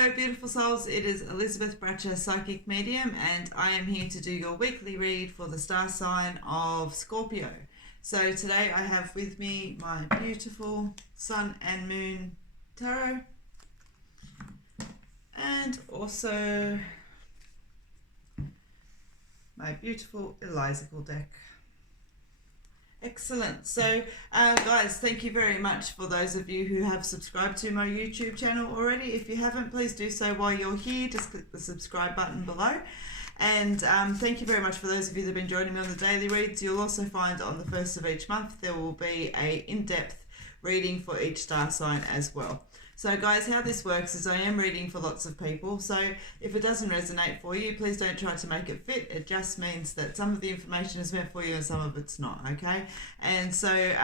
Hello beautiful souls, it is Elizabeth Bratcher, Psychic Medium, and I am here to do your weekly read for the star sign of Scorpio. So today I have with me my beautiful Sun and Moon Tarot, and also my beautiful Elizacle deck. Excellent. So guys, thank you very much for those of you who have subscribed to my YouTube channel already. If you haven't, please do so while you're here. Just click the subscribe button below. And thank you very much for those of you that have been joining me on the daily reads. You'll also find on the 1st of each month there will be a in-depth reading for each star sign as well. So guys, how this works is I am reading for lots of people, so if it doesn't resonate for you, please don't try to make it fit. It just means that some of the information is meant for you and some of it's not, okay? And so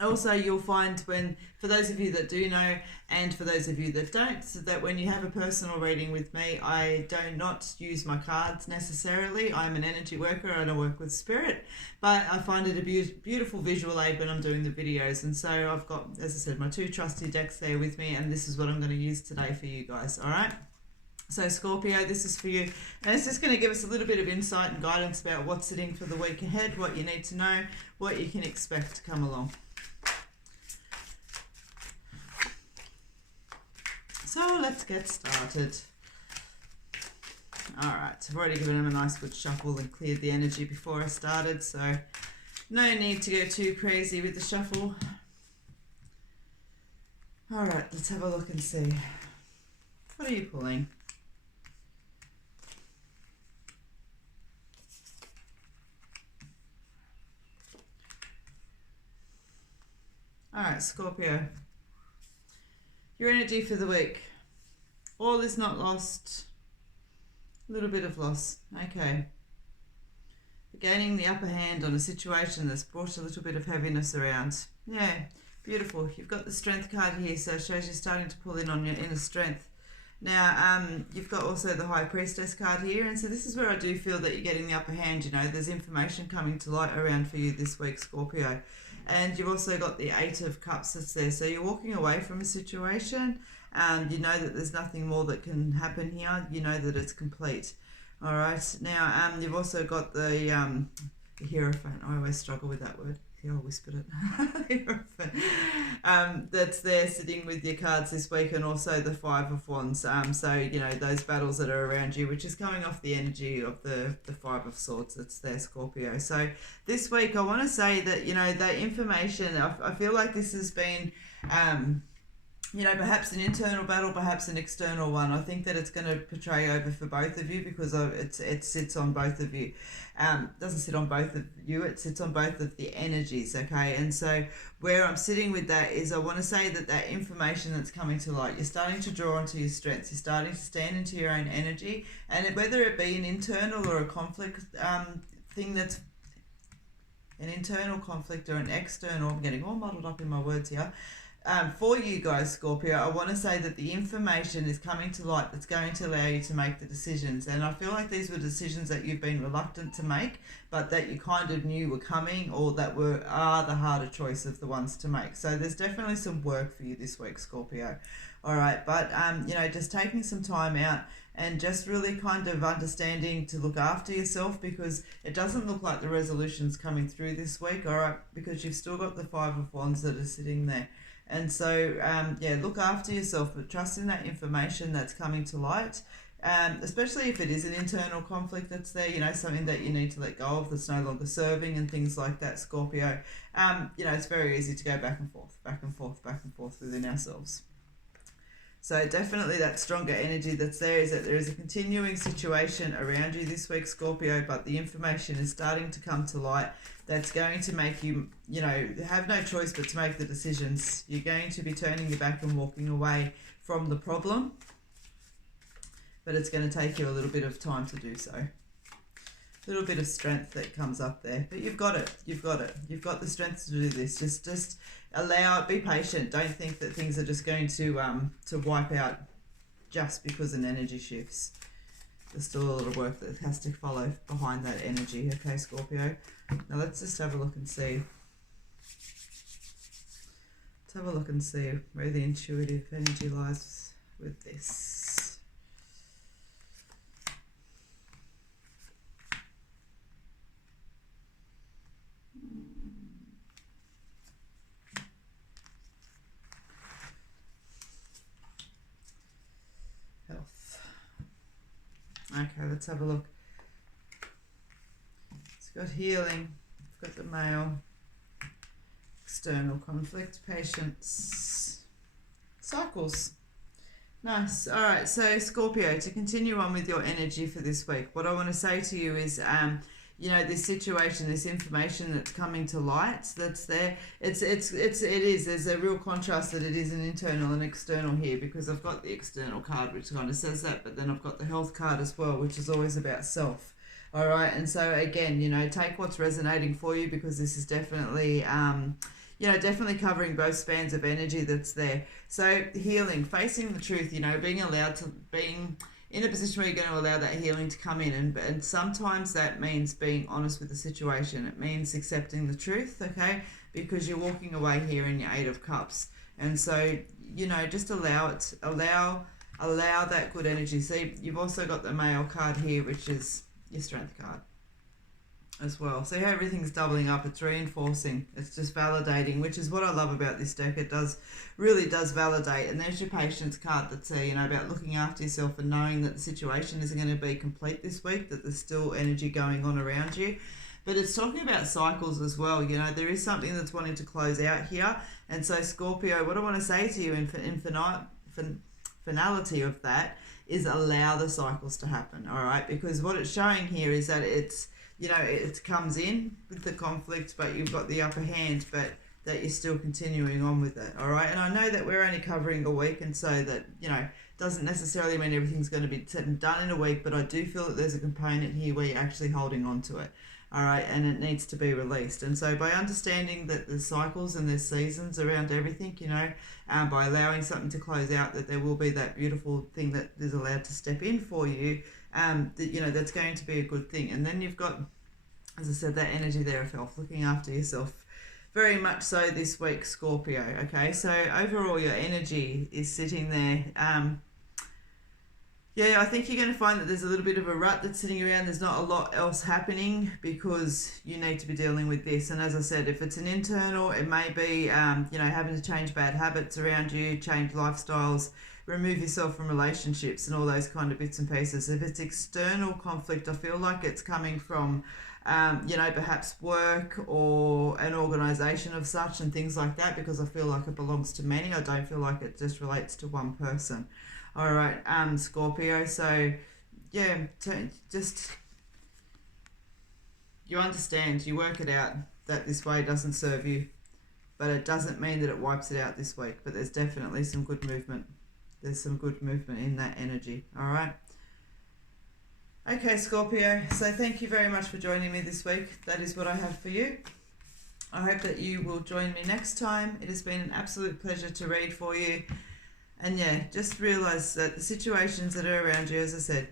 also you'll find for those of you that do know and for those of you that don't, so that when you have a personal reading with me, I do not use my cards necessarily. I'm an energy worker and I work with spirit, but I find it a beautiful visual aid when I'm doing the videos. And so I've got, as I said, my two trusty decks there with me, and this is what I'm going to use today for you guys, all right? So Scorpio, this is for you, and it's just going to give us a little bit of insight and guidance about what's sitting for the week ahead, what you need to know, what you can expect to come along. So let's get started. All right, I've already given him a nice good shuffle and cleared the energy before I started, so no need to go too crazy with the shuffle. All right, let's have a look and see. What are you pulling? All right, Scorpio. Your energy for the week. All is not lost. A little bit of loss. Okay. Gaining the upper hand on a situation that's brought a little bit of heaviness around. Yeah, beautiful. You've got the strength card here, so it shows you're starting to pull in on your inner strength. Now, you've got also the High Priestess card here, and so this is where I do feel that you're getting the upper hand. You know, there's information coming to light around for you this week, Scorpio. And you've also got the Eight of Cups that's there. So you're walking away from a situation. You know that there's nothing more that can happen here. You know that it's complete. All right. Now, you've also got the Hierophant. I always struggle with that word. Yeah, I whispered it. Hierophant. That's there sitting with your cards this week, and also the Five of Wands. So, you know, those battles that are around you, which is coming off the energy of the Five of Swords that's there, Scorpio. So this week, I want to say that, you know, that information, I feel like this has been... you know, perhaps an internal battle, perhaps an external one. I think that it's going to portray over for both of you because it sits on both of you. Doesn't sit on both of you, it sits on both of the energies, okay? And so where I'm sitting with that is I want to say that that information that's coming to light, you're starting to draw onto your strengths, you're starting to stand into your own energy, and whether it be an internal or a conflict thing that's an internal conflict or an external, I'm getting all muddled up in my words here, for you guys, Scorpio, I want to say that the information is coming to light that's going to allow you to make the decisions. And I feel like these were decisions that you've been reluctant to make, but that you kind of knew were coming, or that are the harder choice of the ones to make. So there's definitely some work for you this week, Scorpio. All right, but you know, just taking some time out and just really kind of understanding to look after yourself, because it doesn't look like the resolution's coming through this week, all right, because you've still got the Five of Wands that are sitting there. And so, yeah, look after yourself, but trust in that information that's coming to light, especially if it is an internal conflict that's there, you know, something that you need to let go of that's no longer serving and things like that, Scorpio. You know, it's very easy to go back and forth, back and forth, back and forth within ourselves. So definitely that stronger energy that's there is that there is a continuing situation around you this week, Scorpio, but the information is starting to come to light that's going to make you, you know, have no choice but to make the decisions. You're going to be turning your back and walking away from the problem, but it's going to take you a little bit of time to do so. A little bit of strength that comes up there, but you've got it. You've got it. You've got the strength to do this. Just allow it. Be patient. Don't think that things are just going to wipe out just because an energy shifts. There's still a lot of work that has to follow behind that energy. Okay, Scorpio. Now let's just have a look and see. Let's have a look and see where the intuitive energy lies with this. Health. Okay, let's have a look. It's got healing. We've got the male. External conflict, patience, cycles. Nice. All right, so Scorpio, to continue on with your energy for this week, what I want to say to you is, you know, this situation, this information that's coming to light, that's there. It is. There's a real contrast that it is an internal and external here, because I've got the external card, which kind of says that, but then I've got the health card as well, which is always about self. All right, and so again, you know, take what's resonating for you, because this is definitely, you know, definitely covering both spans of energy that's there. So healing, facing the truth, you know, being in a position where you're going to allow that healing to come in, and sometimes that means being honest with the situation. It means accepting the truth, okay, because you're walking away here in your 8 of Cups, and so, you know, just allow that good energy. See, you've also got the male card here, which is your strength card as well. So everything's doubling up, it's reinforcing, it's just validating, which is what I love about this deck. It really does validate. And there's your patience card that's you know, about looking after yourself and knowing that the situation isn't going to be complete this week, that there's still energy going on around you. But it's talking about cycles as well. You know, there is something that's wanting to close out here. And so Scorpio, what I want to say to you in finality of that is allow the cycles to happen, all right? Because what it's showing here is that it's, you know, it comes in with the conflict, but you've got the upper hand, but that you're still continuing on with it, all right? And I know that we're only covering a week, and so that, you know, doesn't necessarily mean everything's going to be said and done in a week, but I do feel that there's a component here where you're actually holding on to it, all right? And it needs to be released. And so by understanding that there's cycles and there's seasons around everything, you know, by allowing something to close out, that there will be that beautiful thing that is allowed to step in for you, that, you know, that's going to be a good thing. And then you've got, as I said, that energy there of health, looking after yourself very much so this week, Scorpio. Okay, so overall your energy is sitting there. Yeah, I think you're going to find that there's a little bit of a rut that's sitting around. There's not a lot else happening because you need to be dealing with this. And as I said, if it's an internal, it may be, you know, having to change bad habits around you, change lifestyles, remove yourself from relationships and all those kind of bits and pieces. If it's external conflict, I feel like it's coming from, you know, perhaps work or an organisation of such and things like that, because I feel like it belongs to many. I don't feel like it just relates to one person. All right, Scorpio. So, yeah, just you understand, you work it out that this way doesn't serve you, but it doesn't mean that it wipes it out this week. But there's definitely some good movement. There's some good movement in that energy. All right. Okay, Scorpio. So thank you very much for joining me this week. That is what I have for you. I hope that you will join me next time. It has been an absolute pleasure to read for you. And yeah, just realise that the situations that are around you, as I said,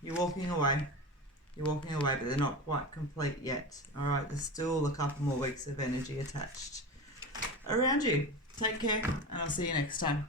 you're walking away. You're walking away, but they're not quite complete yet. All right, there's still a couple more weeks of energy attached around you. Take care, and I'll see you next time.